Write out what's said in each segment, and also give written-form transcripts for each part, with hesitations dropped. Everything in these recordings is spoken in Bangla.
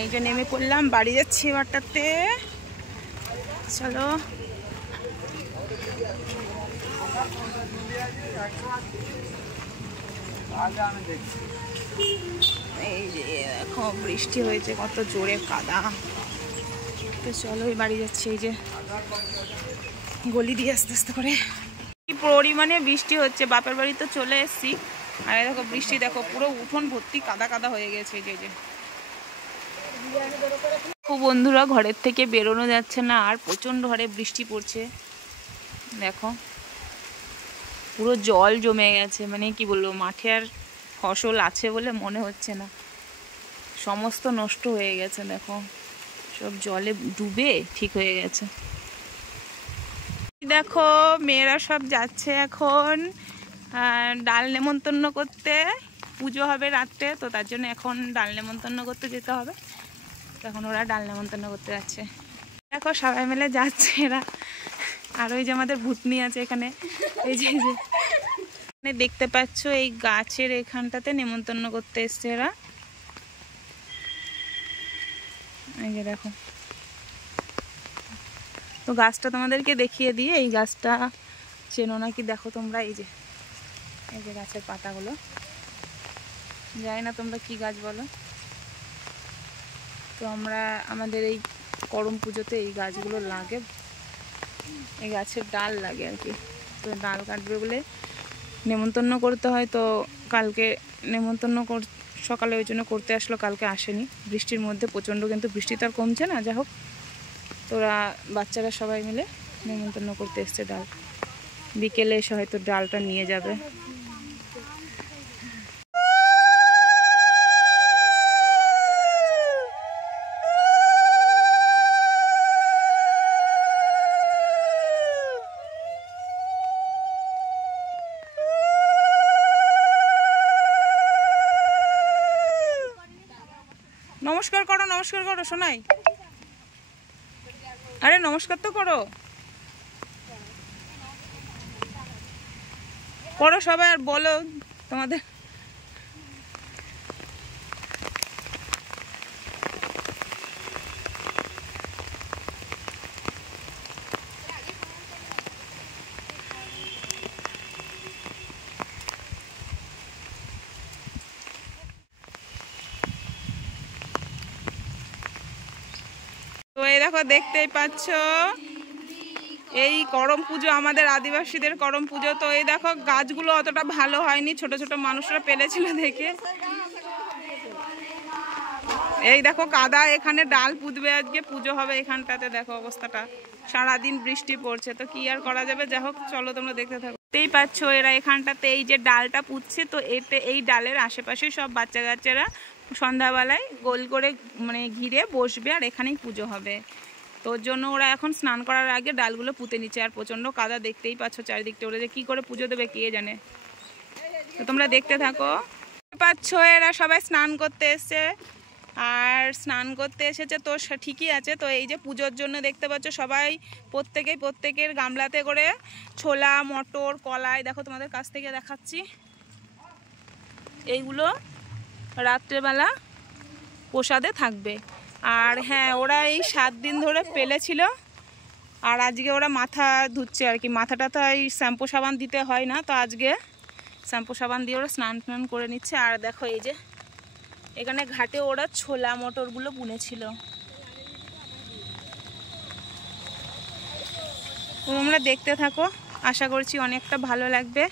এই যে নেমে পড়লাম, বাড়ি যাচ্ছি এবারটাতে। চলো এই যে দেখো বৃষ্টি হয়েছে, কত জোরে কাদা। তো চলো বাড়ি যাচ্ছি, এই যে গলি দিয়ে আস্তে আস্তে করে। কি পরিমাণে বৃষ্টি হচ্ছে, বাপের বাড়ি তো চলে এসছি, আর দেখো বৃষ্টি দেখো পুরো উঠোন ভর্তি কাদা কাদা হয়ে গেছে। এই যে খুব বন্ধুরা, ঘরের থেকে বেরোনো যাচ্ছে না, আর প্রচণ্ড হারে বৃষ্টি পড়ছে। দেখো পুরো জল জমে গেছে, মানে কি বলবো, মাঠে আর ফসল আছে বলে মনে হচ্ছে না, সমস্ত নষ্ট হয়ে গেছে। দেখো সব জলে ডুবে ঠিক হয়ে গেছে। দেখো মেয়েরা সব যাচ্ছে এখন ডাল নেমন্তন্ন করতে, পুজো হবে রাত্রে, তো তার জন্য এখন ডাল নেমন্তন্ন করতে যেতে হবে। এখন ওরা ডাল নেমন্তন্ন করতে যাচ্ছে। দেখো সবাই মিলে যাচ্ছে এরা। আর ওই যে আমাদের ভুতনি আছে এখানে, এই যে দেখতে পাচ্ছ এই গাছের এখানটাতে নেমন্তন্ন করতে এসছে এরা। এই যে দেখো, তো গাছটা তোমাদেরকে দেখিয়ে দিয়ে, এই গাছটা চেনো নাকি দেখো তোমরা, এই যে গাছের পাতাগুলো, জানি না তোমরা কি গাছ বলো। তো আমরা আমাদের এই করম পুজোতে এই গাছগুলো লাগে, এই গাছের ডাল লাগে আর কি। তো ডাল কাটবে বলে নেমন্তন্ন করতে হয়, তো কালকে নেমন্তন্ন সকালে ওই জন্য করতে আসলো, কালকে আসেনি বৃষ্টির মধ্যে প্রচণ্ড, কিন্তু বৃষ্টি তো আর কমছে না। যাই হোক, তোরা বাচ্চারা সবাই মিলে নেমন্তন্ন করতে এসছে ডাল, বিকেলে এসে হয়তো ডালটা নিয়ে যাবে। নমস্কার করো, নমস্কার করো শোনাই, আরে নমস্কার তো করো, করো সবাই, আর বলো তোমাদের। তো এই দেখো দেখতেই পাচ্ছ, এই করম পুজো আমাদের আদিবাসীদের করম পুজো। তো এই দেখো গাছগুলো অতটা ভালো হয়নি, ছোট ছোট মানুষরা পেলেছিল দেখে। এই দেখো কাদা, এখানে ডাল পুঁতবে, আজকে পুজো হবে এখানটাতে। দেখো অবস্থাটা, সারাদিন বৃষ্টি পড়ছে, তো কি আর করা যাবে। যাই হোক চলো তোমরা দেখতে থাকো। দেখতেই পাচ্ছ এরা এখানটাতে এই যে ডালটা পুঁতছে, তো এতে এই ডালের আশেপাশে সব বাচ্চা কাচ্চারা সন্ধ্যাবেলায় গোল করে মানে ঘিরে বসবে, আর এখানেই পুজো হবে। তোর জন্য ওরা এখন স্নান করার আগে ডালগুলো পুঁতে নিচ্ছে, আর প্রচণ্ড কাদা দেখতেই পাচ্ছ চারিদিকটা। ওরা যে কী করে পুজো দেবে কে জানে, তো তোমরা দেখতে থাকো। পাচ্ছ এরা সবাই স্নান করতে এসছে, আর স্নান করতে এসেছে তো ঠিকই আছে। তো এই যে পুজোর জন্য দেখতে পাচ্ছ সবাই প্রত্যেকের গামলাতে করে ছোলা, মটর, কলাই, দেখো তোমাদের কাছ থেকে দেখাচ্ছি, এইগুলো রাত্রেবেলা প্রসাদে থাকবে। আর হ্যাঁ, ওরা এই 7 দিন ধরে পেলেছিল, আর আজকে ওরা মাথা ধুচ্ছে আর কি। মাথাটা তো এই শ্যাম্পু সাবান দিতে হয় না, তো আজকে শ্যাম্পু সাবান দিয়ে ওরা স্নান টান করে নিচ্ছে। আর দেখো এই যে এখানে ঘাটে ওরা ছোলা মটরগুলো বুনেছিল। তোমরা দেখতে থাকো, আশা করছি অনেকটা ভালো লাগবে।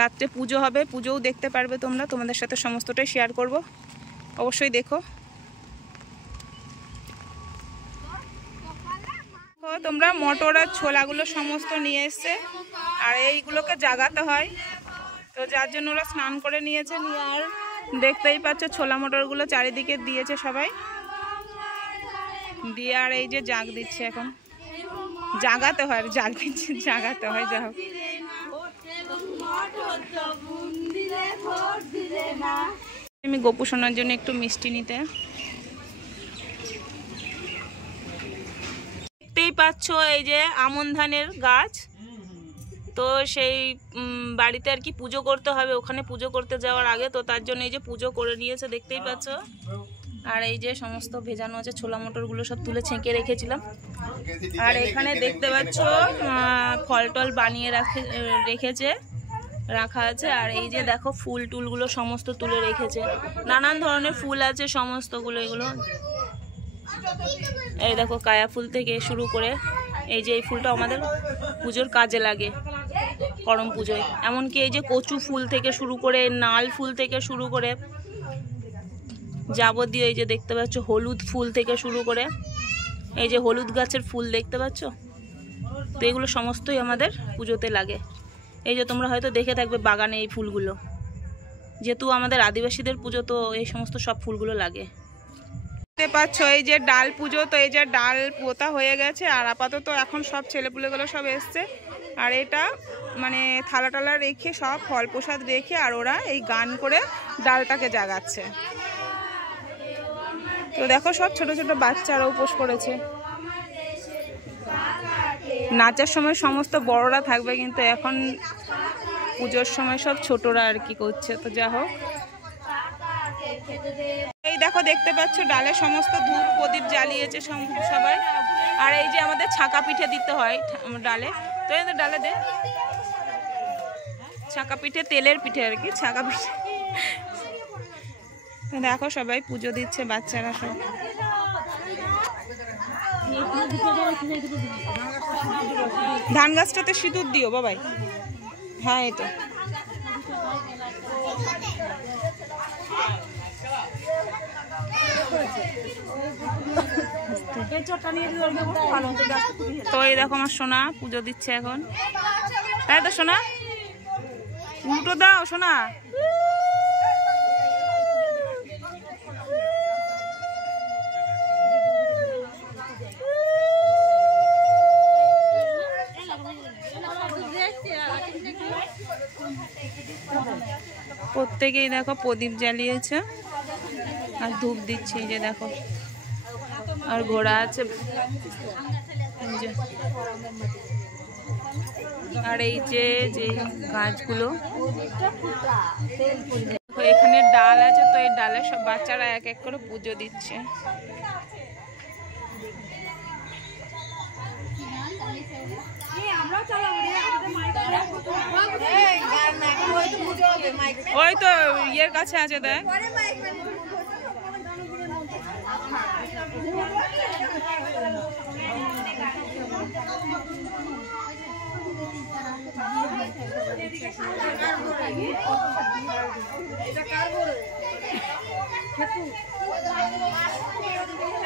রাত্রে পুজো হবে, পুজোও দেখতে পারবে তোমরা, তোমাদের সাথে সমস্তটাই শেয়ার করব, অবশ্যই দেখো। তোমরা মটর আর ছোলাগুলো সমস্ত নিয়ে এসছে, আর এইগুলোকে জাগাতে হয়, তো যার জন্য ওরা স্নান করে নিয়েছে। নিয়ে আর দেখতেই পাচ্ছ ছোলা মটরগুলো চারিদিকে দিয়েছে সবাই দিয়ে, আর এই যে জাগ দিচ্ছে, এখন জাগাতে হয়, জাগ দিচ্ছে, জাগাতে হয়। যা হোক, আমি গোপু সোনার জন্য একটু মিষ্টি নিতে। দেখতেই পাচ্ছ এই যে আমন ধানের গাছ, তো সেই বাড়িতে আর কি পুজো করতে হবে, ওখানে পুজো করতে যাওয়ার আগে, তো তার জন্য এই যে পুজো করে নিয়েছে, দেখতেই পাচ্ছ। আর এই যে সমস্ত ভেজানো আছে ছোলা মটরগুলো সব তুলে ছেঁকে রেখেছিলাম। আর এখানে দেখতে পাচ্ছ ফল টল বানিয়ে রেখেছে রাখা আছে। আর এই যে দেখো ফুল টুলগুলো সমস্ত তুলে রেখেছে, নানান ধরনের ফুল আছে সমস্তগুলো। এগুলো এই দেখো কায়া ফুল থেকে শুরু করে এই যে এই ফুলটা আমাদের পুজোর কাজে লাগে করম পুজোয়। এমনকি এই যে কচু ফুল থেকে শুরু করে নাল ফুল থেকে শুরু করে যাবতীয় এই যে দেখতে পাচ্ছ হলুদ ফুল থেকে শুরু করে এই যে হলুদ গাছের ফুল দেখতে পাচ্ছ, তো এগুলো সমস্তই আমাদের পুজোতে লাগে। এই যে তোমরা হয়তো দেখে থাকবে বাগানে এই ফুলগুলো, যেহেতু আমাদের আদিবাসীদের পুজো তো এই সমস্ত সব ফুলগুলো লাগে। দেখতে পাচ্ছ এই যে ডাল পুজো, তো এই যে ডাল পোতা হয়ে গেছে আর আপাতত এখন সব ছেলেপুলেগুলো সব এসছে। আর এটা মানে থালা টালা রেখে সব ফল প্রসাদ রেখে আর ওরা এই গান করে ডালটাকে জাগাচ্ছে। তো দেখো সব ছোট ছোট বাচ্চারা উপোস করেছে। নাচার সময় সমস্ত বড়রা থাকবে, কিন্তু এখন পুজোর সময় সব ছোটরা আর কি করছে। তো যা হোক, এই দেখো দেখতে পাচ্ছ ডালে সমস্ত ধূপ প্রদীপ জ্বালিয়েছে সবাই। আর এই যে আমাদের ছাকা পিঠে দিতে হয় ডালে, তো এই ডালে দে ছাকা পিঠে, তেলের পিঠে আর কি ছাকা পিঠে। দেখো সবাই পুজো দিচ্ছে বাচ্চারা সব। ধান গাছটাতে সিঁদুর দিও বাবাই। হ্যাঁ এই তো তো এই দেখো আমার সোনা পুজো দিচ্ছে এখন, তাই তো সোনা? উল্টো দাও সোনা। প্রত্যেকেই দেখো প্রদীপ জ্বালিয়েছে আর ধূপ দিচ্ছে। এই যে দেখো আর ঘোড়া আছে, আর এই যে যে গাছগুলো এখানে ডাল আছে, তো এই ডালে সব বাচ্চারা এক এক করে পুজো দিচ্ছে। ওই তো ইয়ের কাছে আছে দেখ।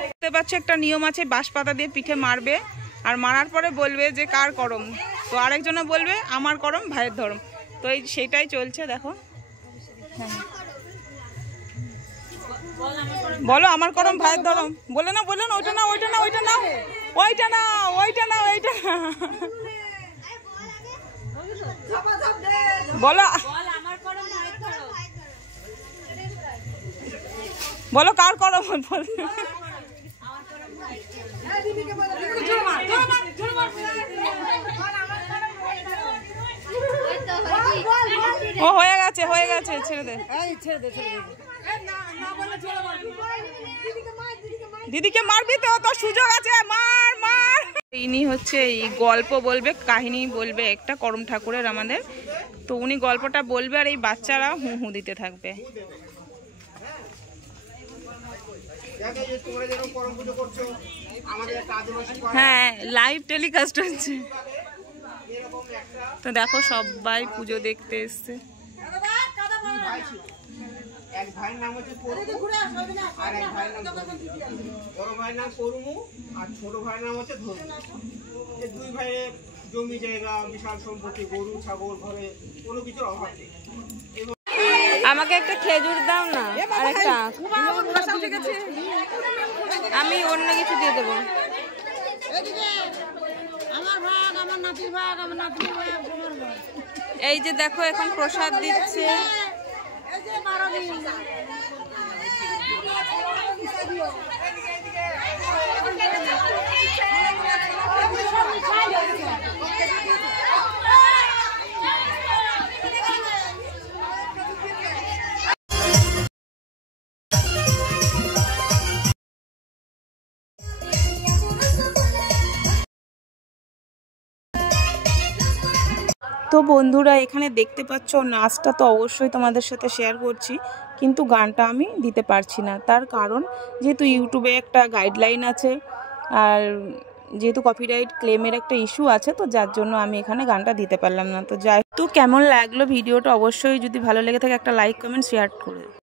দেখতে পাচ্ছ একটা নিয়ম আছে, বাঁশ পাতা দিয়ে পিঠে মারবে আর মারার পরে বলবে যে কার করম, তো আরেকজনে বলবে আমার করম ভাইয়ের ধর্ম। তো এই সেটাই চলছে দেখো। বলো আমার করম ভাইয়ের ধর্ম, বলে না বলে না, ওইটা না ওইটা না ওইটা না ওইটা না ওইটা না ওইটা না বলো, বলো কার করম বল। ও হয়ে গেছে হয়ে গেছে, ছেড়ে দে দিদিকে মারবি তো, তোর সুযোগ আছে, মার মার। ইনি হচ্ছে এই গল্প বলবে, কাহিনী বলবে একটা করম ঠাকুরের আমাদের, তো উনি গল্পটা বলবে আর এই বাচ্চারা হু হু দিতে থাকবে। হ্যাঁ লাইভ টেলিকাস্ট হচ্ছে, তো দেখো সবাই পুজো দেখতে এসছে। এক ভাইয়ের নাম হচ্ছে আর এক ভাইয়ের নাম বড় ভাইয়ের নাম করমু আর ছোট ভাইয়ের নাম হচ্ছে ধর্ম। এই দুই ভাইয়ের জমি জায়গা বিশাল সম্পত্তি, গরু ছাগল, ঘরে কোনো কিছুর অভাব নেই। আমাকে একটা খেজুর দাও না, আরেকটা আমি অন্য কিছু দিয়ে দেবো। এই যে দেখো এখন প্রসাদ দিচ্ছে। তো বন্ধুরা এখানে দেখতে পাচ্ছ নাচটা তো অবশ্যই তোমাদের সাথে শেয়ার করছি, কিন্তু গানটা আমি দিতে পারছি না। তার কারণ যেহেতু ইউটিউবে একটা গাইডলাইন আছে আর যেহেতু কপিরাইট ক্লেমের একটা ইস্যু আছে, তো যার জন্য আমি এখানে গানটা দিতে পারলাম না। তো কেমন লাগলো ভিডিওটা অবশ্যই যদি ভালো লেগে থাকে একটা লাইক কমেন্ট শেয়ার করে